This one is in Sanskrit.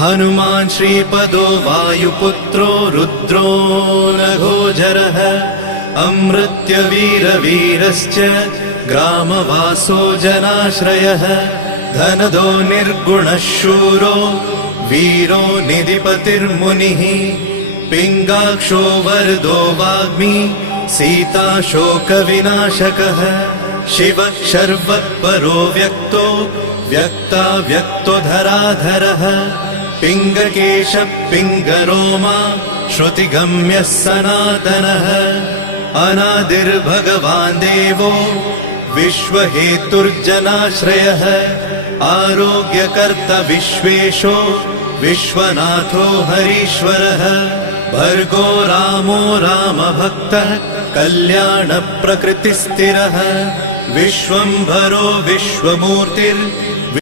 हनुमान् श्रीपदो वायुपुत्रो रुद्रो नघोजरः अमृत्यवीरवीरश्च ग्रामवासो जनाश्रयः धनदो निर्गुणः शूरो वीरो निधिपतिर्मुनिः पिङ्गाक्षो वरदो वाग्मी सीताशोकविनाशकः शिवः शर्वत्परो व्यक्तो व्यक्तो धराधरः पिङ्गकेशः पिङ्गरोमा श्रुतिगम्यः सनातनः अनादिर्भगवान् देवो विश्वहेतुर्जनाश्रयः आरोग्यकर्ता विश्वेशो विश्वनाथो हरीश्वरः भर्गो रामो रामभक्तः कल्याणप्रकृतिस्थिरः विश्वम्भरो विश्वमूर्तिर्विश्वरूपो